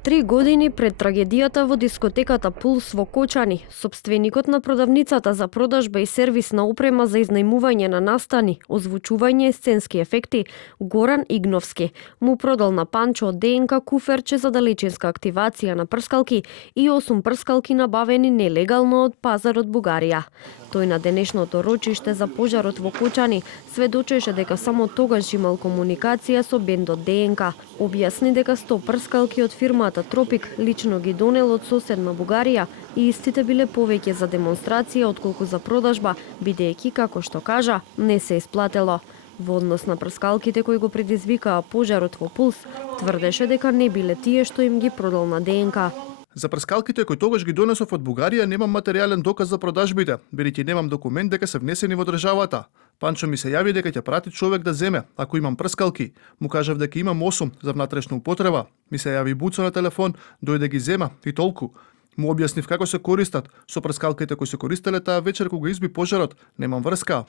3 години пред трагедијата во дискотеката Пулс во Кочани, сопственикот на продавницата за продажба и сервис на опрема за изнајмување на настани, озвучување и сценски ефекти, Горан Игновски, му продал на Панчо од ДНК куферче за далечинска активација на прскалки и 8 прскалки набавени нелегално од пазарот Бугарија. Тој на денешното рочиште за пожарот во Кочани сведочеше дека само тогаш имал комуникација со бендот ДНК. Објасни дека 100 прскалки од фирмата Тропик лично ги донел од соседна Бугарија и истите биле повеќе за демонстрација отколку за продажба, бидејќи, како што кажа, не се исплатело. Во однос на прскалките кои го предизвикаа пожарот во Пулс, тврдеше дека не биле тие што им ги продал на ДНК. За прскалките кои тогаш ги донесов од Бугарија немам материјален доказ за продажбите, бидејќи немам документ дека се внесени во државата. Панчо ми се јави дека ќе прати човек да земе, ако имам прскалки. Му кажав дека имам 8 за внатрешна употреба. Ми се јави Буцо на телефон, дојде ги зема и толку. Му објаснив како се користат. Со прскалките кои се користеле таа вечер кога изби пожарот, немам врска.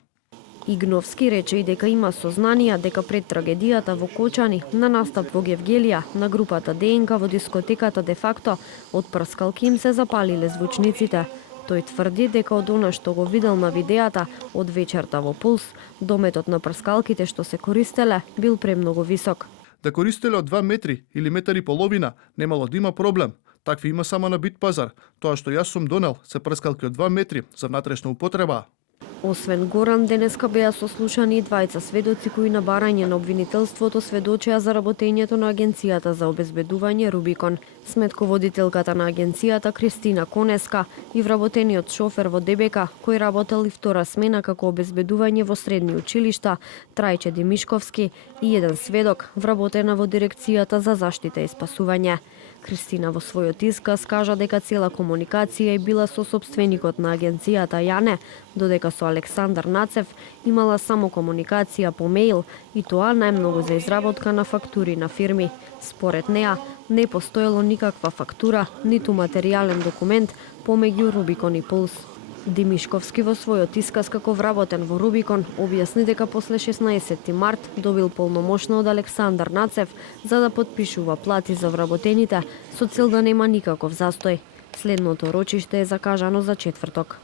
Игновски рече и дека има сознанија дека пред трагедијата во Кочани, на настап во Гевгелија, на групата ДНК во дискотеката де факто, од прскалки им се запалиле звучниците. Тој тврди дека од она што го видел на видеата од вечерта во Пулс, дометот на прскалките што се користеле бил премногу висок. Да користеле од 2 метри или метар и половина, немало да има проблем. Такви има само на бит пазар. Тоа што јас сум донел се прскалки од 2 метри за внатрешна употреба. Освен Горан, денеска беа сослушани и двајца сведоци кои на барање на обвинителството сведочеа за работењето на Агенцијата за обезбедување Рубикон. Сметководителката на агенцијата Кристина Конеска и вработениот шофер во ДБК, кој работел и втора смена како обезбедување во средни училишта, Трајче Димишковски и еден сведок, вработена во дирекцијата за заштита и спасување. Кристина во својот исказ кажа дека цела комуникација е била со сопственикот на агенцијата Јане, додека со Александар Нацев имала само комуникација по мејл и тоа најмногу за изработка на фактури на фирми. Според неа, не постоело никаква фактура, ниту материјален документ помеѓу Рубикон и Пулс. Димишковски во својот исказ како вработен во Рубикон објасни дека после 16 март добил полномошно од Александар Нацев за да потпишува плати за вработените со цел да нема никаков застој. Следното рочиште е закажано за четврток.